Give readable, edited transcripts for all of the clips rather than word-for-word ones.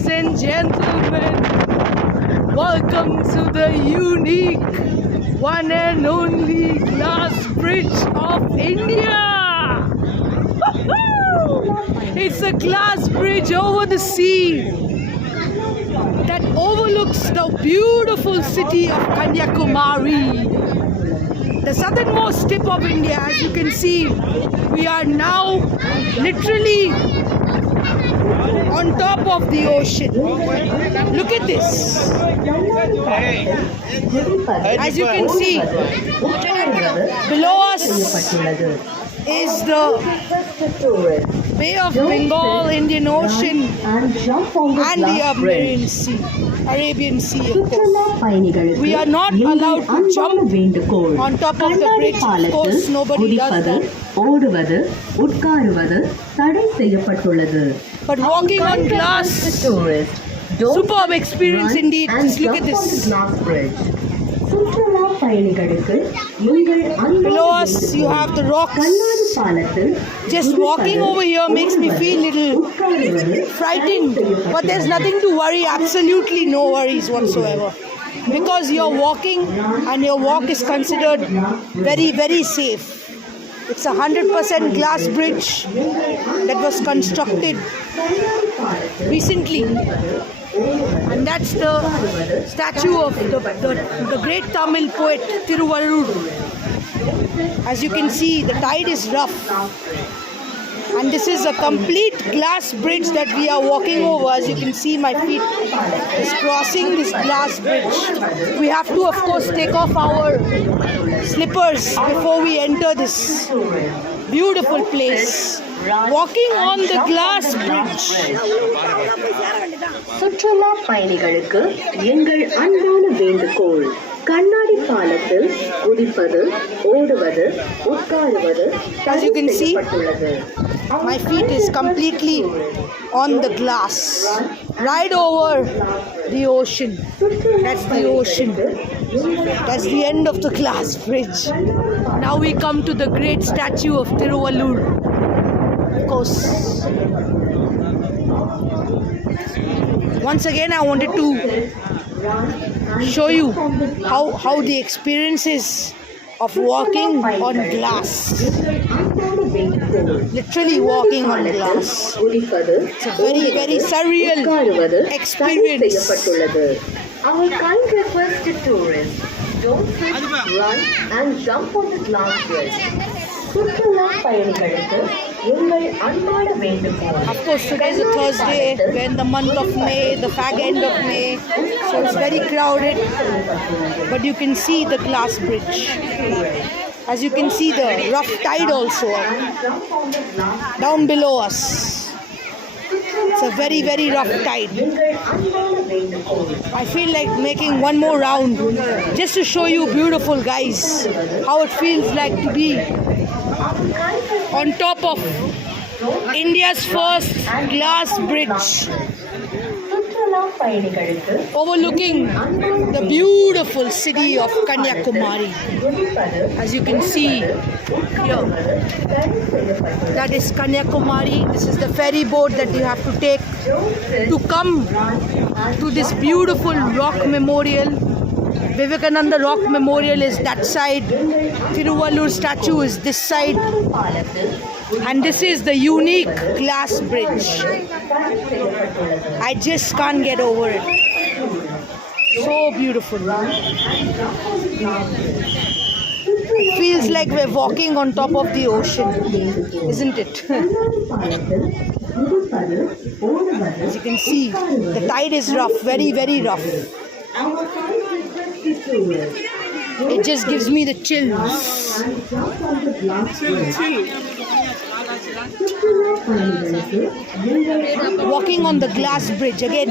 Ladies and gentlemen, welcome to the unique, one and only glass bridge of India. It's a glass bridge over the sea that overlooks the beautiful city of Kanyakumari, the southernmost tip of India. As you can see, we are now literally on top of the ocean. Look at this. As you can see, below us is the Bay of Bengal, Indian Ocean, and the Arabian Sea, of course. We are not allowed to jump on top of the bridge. Of course, nobody does that. But walking on glass, superb experience indeed. Just look at this. Below us you have the rocks. Just walking over here makes me feel little frightened, but there's nothing to worry, absolutely no worries whatsoever, because you're walking and your walk is considered very, very safe. It's 100% glass bridge that was constructed recently, and that's the statue of the great Tamil poet Tiruvallur. As you can see, the tide is rough, and this is a complete glass bridge that we are walking over. As you can see, my feet is crossing this glass bridge. We have to, of course, take off our slippers before we enter this beautiful place. Walking on the glass bridge. சுற்றுலா பயணிகளுக்கு எங்கள் அன்பான வேண்டுகோள், கண்ணாடி பாலத்தில் குதிப்பது, ஓடுவது, உட்காருவது தடை செய்யப்பட்டுள்ளது. My feet is completely on the glass, right over the ocean. That's the ocean. That's the end of the glass bridge. Now we come to the great statue of Tiruvallur. Of course. Once again, I wanted to show you how the experience is of walking on glass. Literally walking on glass. It's a very, very surreal experience. Our kind request to tourists, don't sit, run and jump on the glass bridge. சுற்றுலா பயணிகளுக்கு எங்கள் அன்பான வேண்டுகோள். Of course, today is a Thursday. We're in the month of May, the fag end of May, so it's very crowded. But you can see the glass bridge. As you can see, the rough tide also down below us. It's a very, very rough tide. I feel like making one more round just to show you, beautiful guys, how it feels like to be on top of India's first glass bridge, overlooking the beautiful city of Kanyakumari. As you can see here, that is Kanyakumari. This is the ferry boat that you have to take to come to this beautiful rock memorial. Vivekananda Rock Memorial is that side, Tiruvallur statue is this side, and this is the unique glass bridge. I just can't get over it. So beautiful. It feels like we're walking on top of the ocean, isn't it? As you can see, the tide is rough, very, very rough. It just gives me the chills. Walking on the glass bridge again,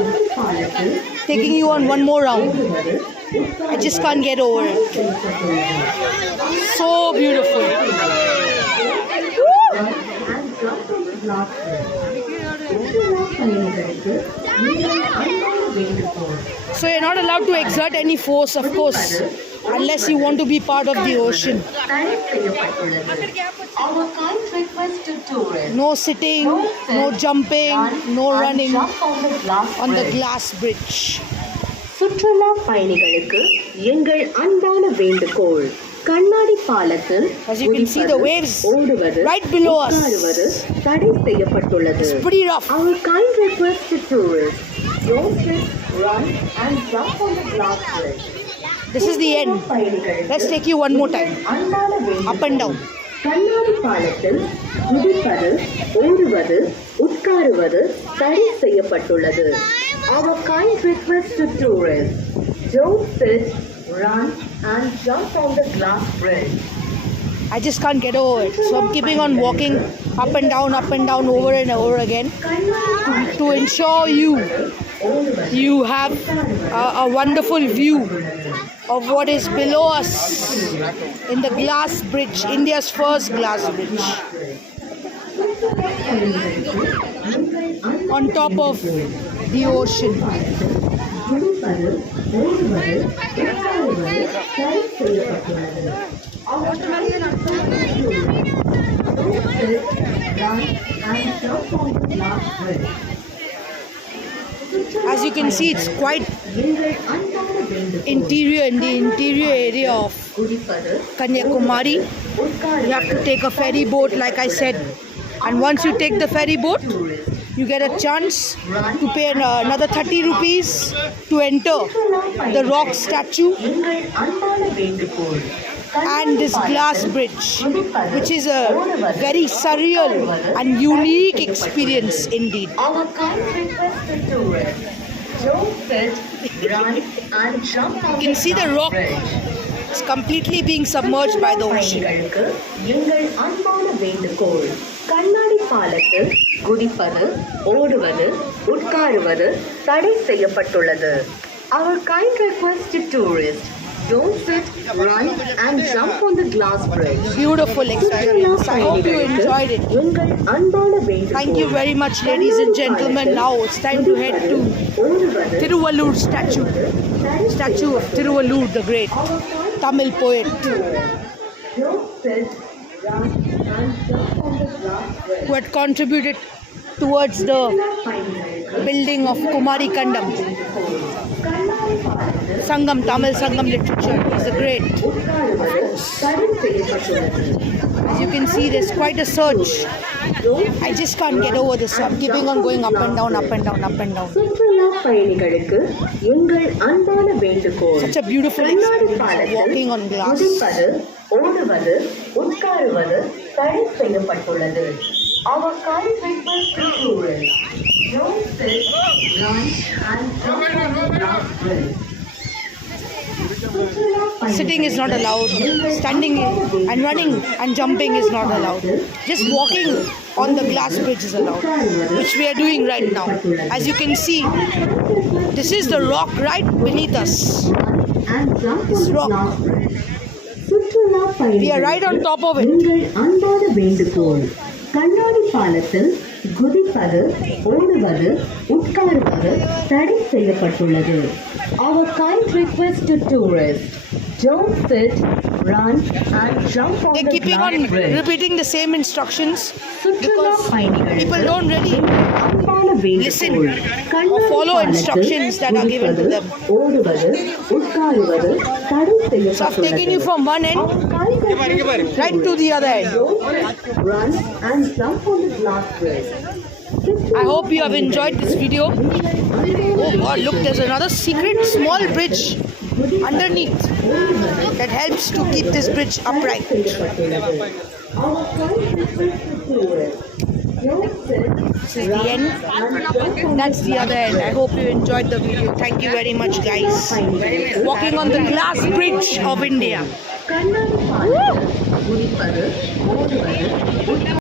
taking you on one more round. I just can't get over it. So beautiful. So you're not allowed to exert any force, of course. unless you want to be part of the ocean. தடை செய்யப்பட்டுள்ளது. Our kind request to tourists. No sitting, no jumping, no running on the glass bridge. சுற்றுலா பயணிகளுக்கு எங்கள் அன்பான வேண்டுகோள். கண்ணாடி பாலத்தில் As you can see, the waves ஓடுவது right below us. உட்காருவது தடை செய்யப்பட்டுள்ளது. It's pretty rough. Our kind request to tourists. Don't sit, run and jump on the glass bridge. This is the end. Let's take you one more time. அன்பான வேண்டுகோள். Up and down. கண்ணாடி பாலத்தில் குதிப்பது, ஓடுவது, உட்காருவது தடை செய்யப்பட்டுள்ளது. Our kind request to tourists. Don't sit, run and jump on the glass bridge. I just can't get over it. So I'm keeping on walking up and down, over and over again to ensure you have a wonderful view of what is below us in the glass bridge, India's first glass bridge, on top of the ocean. குதிப்பது, ஓடுவது, உட்காருவது தடை செய்யப்பட்டுள்ளது. Our kind request to tourists. Don't sit, run and jump on the glass bridge. As you can see, it's quite எங்கள் அன்பான வேண்டுகோள். interior in the interior area of குதிப்பது, Kanyakumari. You have to take a ferry boat, like I said, and once you take the ferry boat, you get a chance to pay another 30 rupees to enter the rock statue எங்கள் அன்பான வேண்டுகோள். and this glass bridge, which is a very surreal and unique experience indeed. Our kind request to tourists. Don't sit, run and jump on You can see the rock. bridge. It's completely being submerged by the ocean. பயணிகளுக்கு எங்கள் அன்பான வேண்டுகோள். கண்ணாடி பாலத்தில் குதிப்பது, ஓடுவது, உட்காருவது தடை செய்யப்பட்டுள்ளது. Our kind request to tourists. Don't sit, run and jump on the glass bridge. Beautiful experience. I hope you enjoyed it. எங்கள் அன்பான வேண்டுகோள். Thank you very much, ladies and gentlemen. Now it's time to head to ஓடுவது, Tiruvallur statue of Tiruvallur, the great Tamil poet. don't sit, run and jump on the glass bridge. who had contributed towards the building of Kumari Kandam, Sangam, Tamil Sangam literature. He's a great. As you can see, there's quite a surge. I just can't get over this, so I'm keeping on going up and down, up and down, up and down. சுற்றுலா பயணிகளுக்கு எங்கள் அன்பான வேண்டுகோள். Such a beautiful experience walking on glass. குதிப்பது, ஓடுவது, உட்காருவது தடை செய்யப்பட்டுள்ளது. Our kind request to tourists. Don't sit, run and jump on the glass bridge. சுற்றுலா பயணிகளுக்கு Sitting is not allowed. Standing and running and jumping is not allowed. Just walking on the glass bridge is allowed, which we are doing right now. As you can see, this is the rock right beneath us. and jump on This the rock. glass bridge. சுற்றுலா We are right on top of it. எங்கள் அன்பான வேண்டுகோள். கண்ணாடி பாலத்தில் குதிப்பது, ஓடுவது, உட்காருவது தடை செய்யப்பட்டுள்ளது. Our kind request to tourists. Don't sit, run and jump on They're the keeping glass on bridge. repeating the same instructions சுற்றுலா because பயணிகளுக்கு people don't really எங்கள் அன்பான listen வேண்டுகோள். or கண்ணாடி follow பாலத்தில் instructions that are given to them. குதிப்பது, ஓடுவது, உட்காருவது தடை So I've taken you செய்யப்பட்டுள்ளது. from one end Our kind request right to the other end. Don't run and jump on the glass bridge. I hope you have enjoyed this video. Oh God, look, there's another secret small bridge underneath that helps to keep this bridge upright. This is the end. That's the other end. I hope you enjoyed the video. Thank you very much, guys. Walking on the glass bridge of India. கண்ணாடி பாலத்தில் குதிப்பது, ஓடுவது,